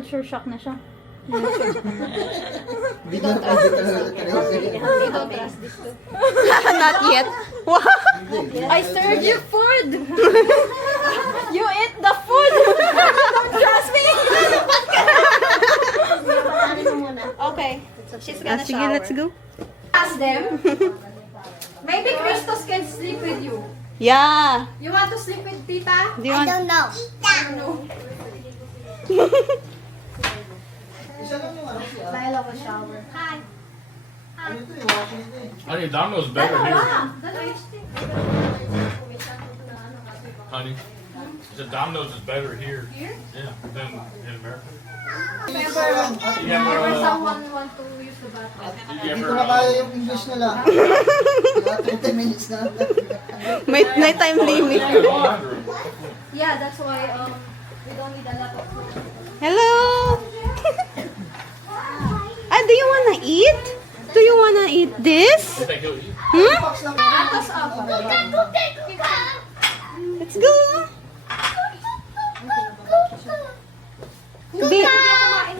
culture shock na siya. Hindi na tayo trust this too. Not yet. What? I served you food. You eat the food. Don't trust me. Okay. She's gonna Sige, shower. let's go. Ask them. Maybe Christos can sleep with you. Yeah. You want to sleep with Tita? Do you want? know. Dahil ako shower. Hi. Honey, Domino's better here. Honey, the Domino's is better here. Here? Yeah, than in America. Remember, You ever, someone want to use the bathroom. you Hindi ever, ko na kaya yung English nila. 30 minutes na. May time limit. Yeah, that's why we don't need a lot of food. Hello. Do you wanna eat? Do you wanna eat this? You think he'll eat? Atas up. Let's go.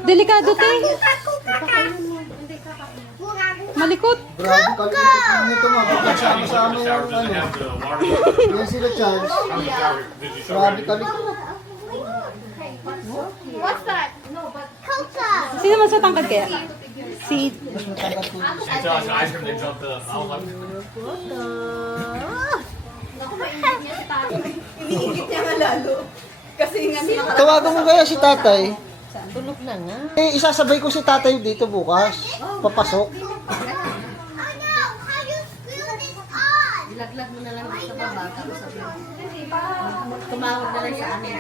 Delikado tayo. Malikot. Grabe, kalikot na nito mga kasama-sama The shower yung doesn't ano. have the water. Yan sila Charles. How the shower? Did you shower? Grabe, kalikot. What's that? No, but Sino mas matangkad kaya? Si... Mas matangkat po. She saw some ice cream. They jumped the. I was like, naku, mainit niya si Tata. Iniigit niya nga lalo. Kasi nga nakaraan. Tawagan mo kaya si tatay. Tulog na nga. Eh, isasabay ko si tatay dito bukas. Papasok. Ilaglag mo na lang sa baba, tapos tumawag na lang sa amin.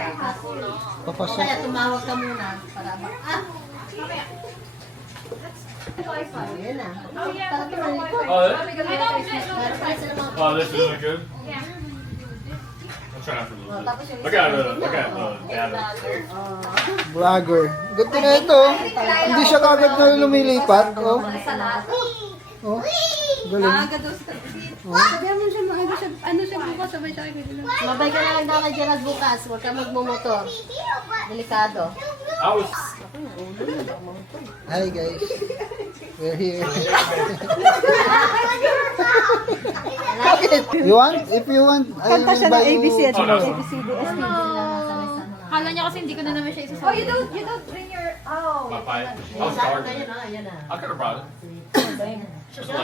Papasok. Kaya tumawag ka muna para Ayan na. oh, oh, this isn't good. I'm trying to lose it. Look at data. Vlogger. Ganda na ito. Hindi siya kagad na lumilipat. Oh. Oh. Galing. Sabihan mo siya, ano siya bukas, sabay siya kay Kuya. Mabay ka na lang daw kay Gerald bukas. Huwag ka magmumotor. Delikado. I was. Hi guys. We're here. You want? If you want, Kanta siya ng ABC at Oh, no. ABCD. Kala niya kasi hindi ko na naman siya isasabi. Oh, you don't bring your, My pipe. I was Ayan starving. na, ayan na. I could have brought it. Just let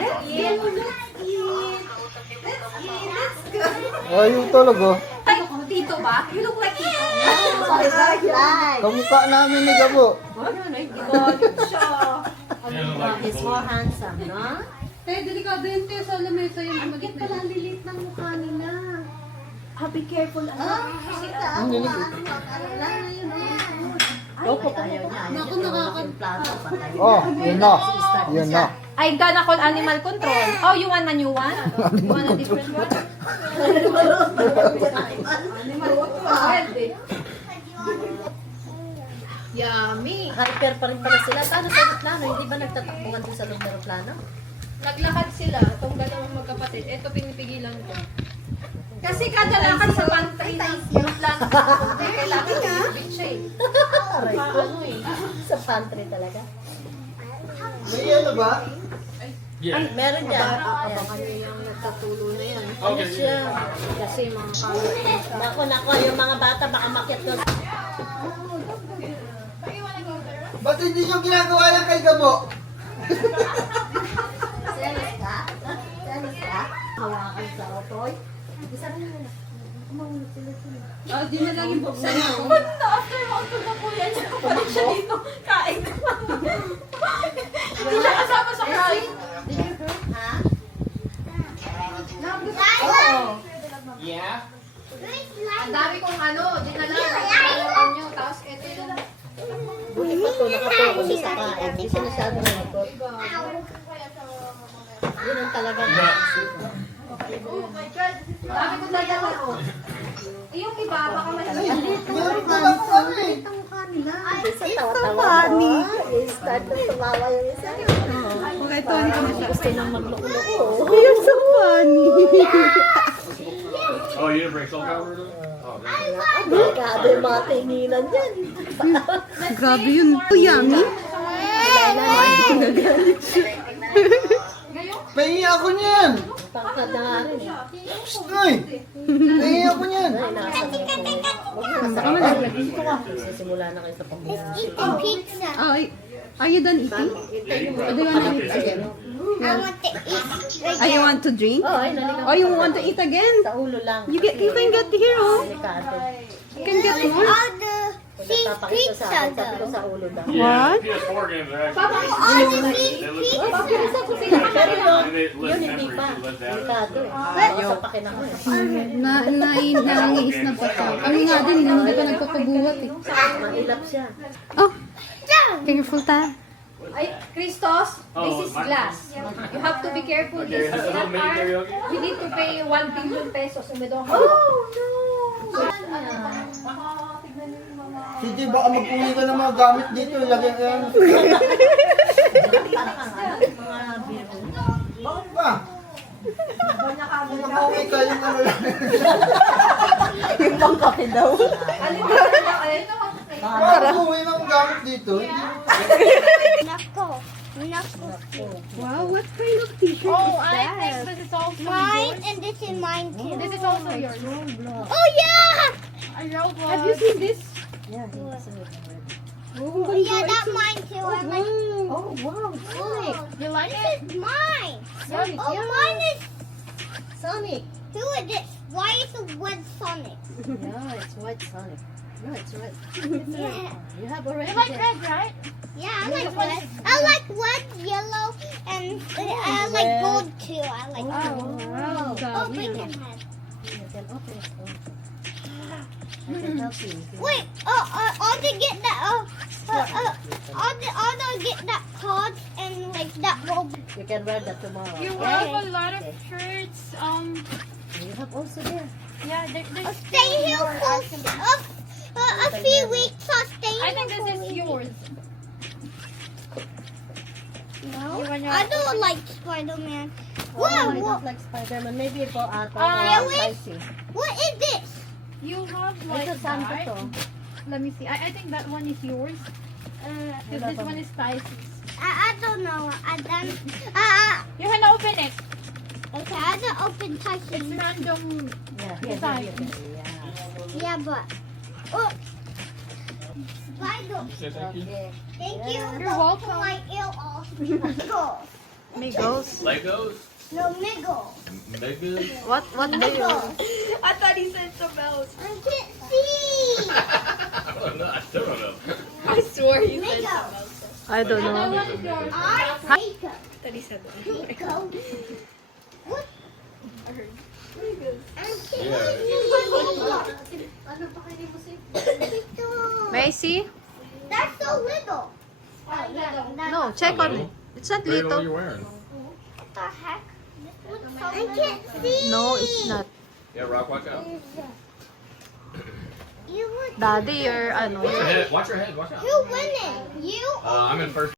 Oh, yung tulog oh. Ay, Tito ba? You look like Tito. Kamukha namin ni Gabo. Galit siya. He's more handsome, no? Eh, delikado yun kayo sa lamesa yung Bakit pala ang lilit ng mukha nila? Be careful. Ang lilig. Ayaw niya. Naku, plato. Patay. Oh, yun na. Yun na. I'm gonna call animal control. Oh, you want a new one? You want a different one? Animal control. Yummy. Hyper pa rin pala sila. Paano sa aeroplano? Hindi ba nagtatakbuhan din sa loob ng aeroplano? Naglakad sila, itong dalawang magkapatid. Ito pinipigilan ko. Kasi kada lakad sa pantay yung plano sa pantay, kailangan i-big siya eh. Aray ko. Sa pantry talaga. May ano ba? Yeah. Meron dyan. Abangan niyo yung nagtatulo na yan. Okay. Siya. Kasi mga kalat. Nako, yung mga bata baka makyat doon. Ba't hindi nyo ginagawa yan kay Gabo? Selos ka? Selos ka? Hawakan sa otoy. Isa rin na. Kumahulog sila. Di na lang yung buksan mo. After mountain na po yan, siya kapalik siya dito. Kain na. Hindi siya kasama sa kain. Did you hurt? Ha? Oo. Yeah. Ang dami kong ano, dinala nyo. Tapos ito yung... Buti pa ito, nakatuko siya sa kain. Hindi siya masyado nalipot. Yun ang talagang Oh my God. Dami kong dala ko. Yung iba, baka mahilig. Meron ka lang ano eh. isa tawa-tawa ko. I-start na tumawa yung isa. Okay, Tony, kami siya. Gusto nang magloko-loko. You're so funny. Oh, you didn't bring salt powder? Oh, man. Grabe yung mga tinginan yan. Grabe yun. Oh, yummy. Pahingi ako niyan! Tangkad na nga rin. Psst, Noy! Pahingi ako niyan! Sisimula na kayo sa pagkakas. Oh, are you done eating? Yeah, Do you want to eat again? Oh, you want to drink? Oh, ay, naligaw. Oh, you want to eat again? Sa ulo lang. You can get here, oh. Delikado. You can get more. Nagpapakita sa akin, sabi ko sa ulo lang. What? PS4 games are actually. They look Yun, hindi pa. Delikado eh. Sa pakinako eh. Naiis na pa siya. Kami nga din, hindi pa nagpapabuhat eh. Mailap siya. Oh, careful ta. Ay, Christos, this is glass. You have to be careful. Okay, This this is is not mini art. karaoke? You need to pay 1 billion pesos and we don't have it. CJ, baka mag-uwi ka ng mga gamit dito. Lagyan ka yan. Mga biro. Bakit ba? Mag-uwi ka yung ano lang. Yung pangkape daw. Alin ba? Alin ba? Baka mag-uwi ng gamit dito. Wow, what kind of t-shirt is I that? think this is also Mine yours. and this is mine too. This is also yours. Oh yeah! I wrote Have you seen this? Oh yeah, that's mine too. I like. Oh, wow. Sonic. You like This it? is mine. Sonic, Oh, yeah. mine is. Sonic. Who is this? Why is it red Sonic? Yeah, it's white Sonic. No, it's red. Yeah. You have already You like there. red, right? Yeah, I like red. I like red, yellow, and I like gold too. I like gold. Wow, Oh, dami. bacon head. You can open it. I can help you. Wait, I'll get that. I'll get that card and like that robe. You can wear that tomorrow. You Okay. have a lot of shirts. You have also there. Yeah, I'll there's stay here for a few weeks. I'll stay I here think this for a is week. yours. No, You want your- I don't like Spider-Man. Oh, I Whoa, don't like Spider-Man. Maybe you go out. Really? Spicy. what is this? You have like Ito, saan ba that. to? Let me see. I think that one is yours. This one is Pisces. I don't know. I don't. You can open it. Okay, I don't open It's Tyson. random. Yeah, Design. yeah. Yeah, but oh, Spider. Say thank you. Okay. Thank you. You're for welcome. my ear off. Miggle. Migos. Legos? No, Miggle. Megas? What do you? Miggle. I thought he said something else. I can't see. I don't know. I still don't know. I swear he said Miggle. something else. I don't That know. one is yours. Miggle. I thought he said that. Miggle. What? I can't see. Ano pa kayo mo si? Miggle. May I see? That's so little. No, check on it. It's not What are little. you wearing? What the heck? I can't see. No, it's not. Yeah, Rock, watch out. You were. Daddy, you're ano. Watch your head. Watch your head. Watch out. Who's winning? You? I'm in first.